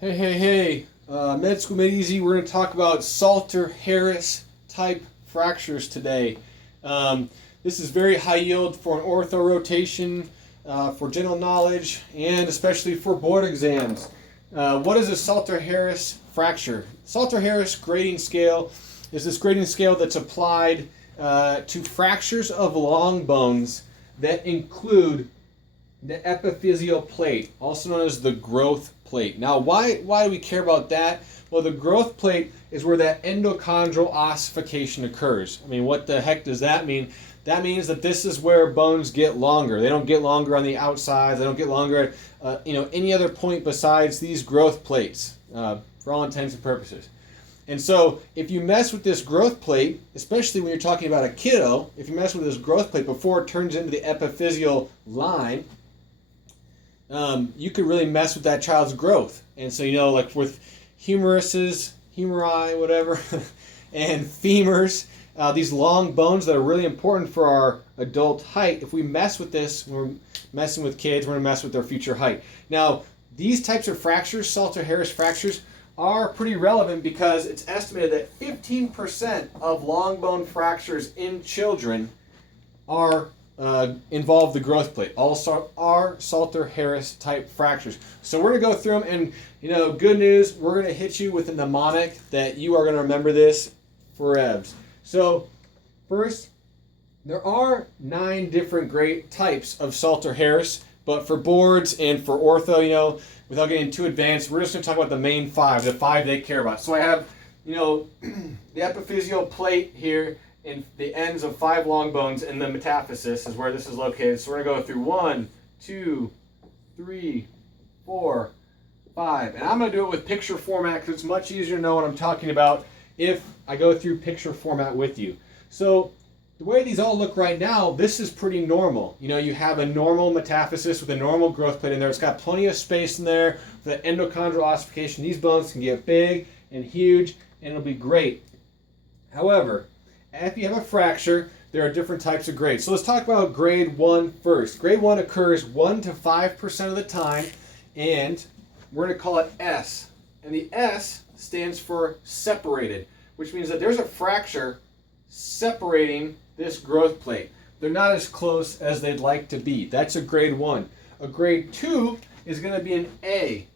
Hey. Med School Made Easy. We're going to talk about Salter-Harris type fractures today. This is very high yield for an ortho rotation, for general knowledge, and especially for board exams. What is a Salter-Harris fracture? Salter-Harris grading scale is this grading scale that's applied to fractures of long bones that include the epiphyseal plate, also known as the growth plate. Now, why do we care about that? Well, the growth plate is where that endochondral ossification occurs. I mean, what the heck does that mean? That means that this is where bones get longer. They don't get longer on the outside. They don't get longer at any other point besides these growth plates, for all intents and purposes. And so if you mess with this growth plate, especially when you're talking about a kiddo, if you mess with this growth plate before it turns into the epiphyseal line, you could really mess with that child's growth. And so, like with humeri, whatever, and femurs, these long bones that are really important for our adult height, if we mess with this, when we're messing with kids, we're going to mess with their future height. Now, these types of fractures, Salter-Harris fractures, are pretty relevant because it's estimated that 15% of long bone fractures in children involve the growth plate. Also are Salter-Harris type fractures. So we're going to go through them, and good news, we're going to hit you with a mnemonic that you are going to remember this forever. So first, there are 9 different great types of Salter-Harris, but for boards and for ortho, without getting too advanced, we're just going to talk about the main 5, the 5 they care about. So I have, the epiphyseal plate here in the ends of 5 long bones, and the metaphysis is where this is located. So we're going to go through 1, 2, 3, 4, 5. And I'm going to do it with picture format because it's much easier to know what I'm talking about if I go through picture format with you. So the way these all look right now, this is pretty normal. You have a normal metaphysis with a normal growth plate in there. It's got plenty of space in there for the endochondral ossification. These bones can get big and huge, and it'll be great. However, if you have a fracture, there are different types of grades. So let's talk about grade 1 first. Grade 1 occurs 1 to 5% of the time, and we're going to call it S. And the S stands for separated, which means that there's a fracture separating this growth plate. They're not as close as they'd like to be. That's a grade 1. A grade 2 is going to be an A.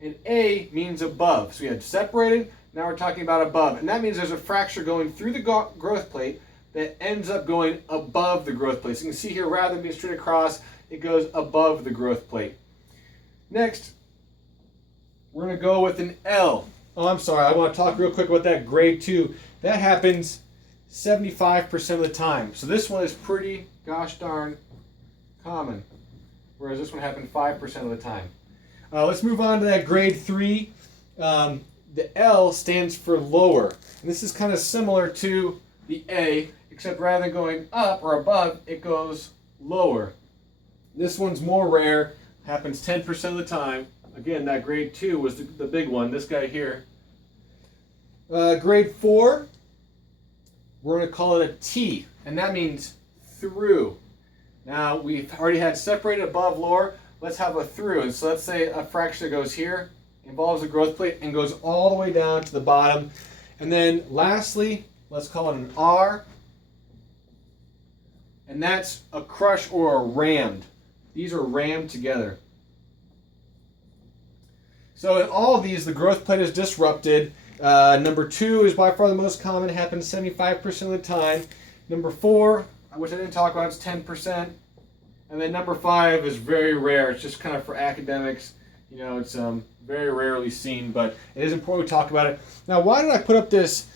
An A means above. So we had separated, now we're talking about above. And that means there's a fracture going through the growth plate that ends up going above the growth plate. So you can see here, rather than being straight across, it goes above the growth plate. Next, we're going to go with an L. Oh, I'm sorry, I want to talk real quick about that grade 2. That happens 75% of the time. So this one is pretty gosh darn common, whereas this one happened 5% of the time. Let's move on to that grade 3. The L stands for lower. And this is kind of similar to the A, except rather than going up or above, it goes lower. This one's more rare, happens 10% of the time. Again, that grade 2 was the big one, this guy here. Grade 4, we're going to call it a T, and that means through. Now, we've already had separated above, lower. Let's have a through. And so let's say a fracture goes here, involves a growth plate, and goes all the way down to the bottom. And then lastly, let's call it an R, and that's a crush or a rammed. These are rammed together. So in all of these, the growth plate is disrupted. Number 2 is by far the most common. It happens 75% of the time. Number 4, which I didn't talk about, is 10%. And then number 5 is very rare. It's just kind of for academics. It's very rarely seen, but it is important we talk about it. Now, why did I put up this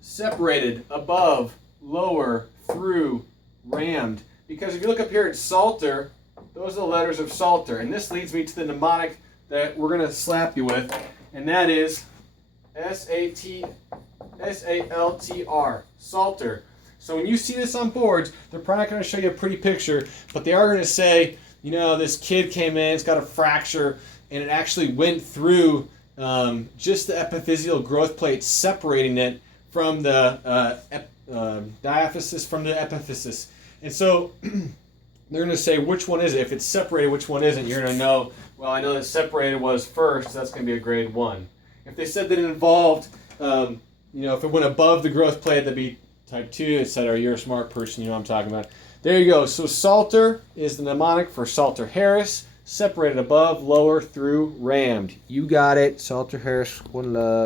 separated, above, lower, through, rammed? Because if you look up here at Salter, those are the letters of Salter. And this leads me to the mnemonic that we're going to slap you with, and that is S-A-L-T-R, Salter. So when you see this on boards, they're probably not going to show you a pretty picture, but they are going to say, this kid came in, it's got a fracture, and it actually went through just the epiphyseal growth plate, separating it from the diaphysis from the epiphysis. And so they're going to say which one is it. If it's separated, which one isn't. You're going to know, well, I know that separated was first, so that's going to be a grade 1. If they said that it involved, if it went above the growth plate, that'd be type 2, etc. You're a smart person, you know what I'm talking about. There you go. So Salter is the mnemonic for Salter-Harris. Separated above, lower, through, rammed. You got it. Salter-Harris, one love.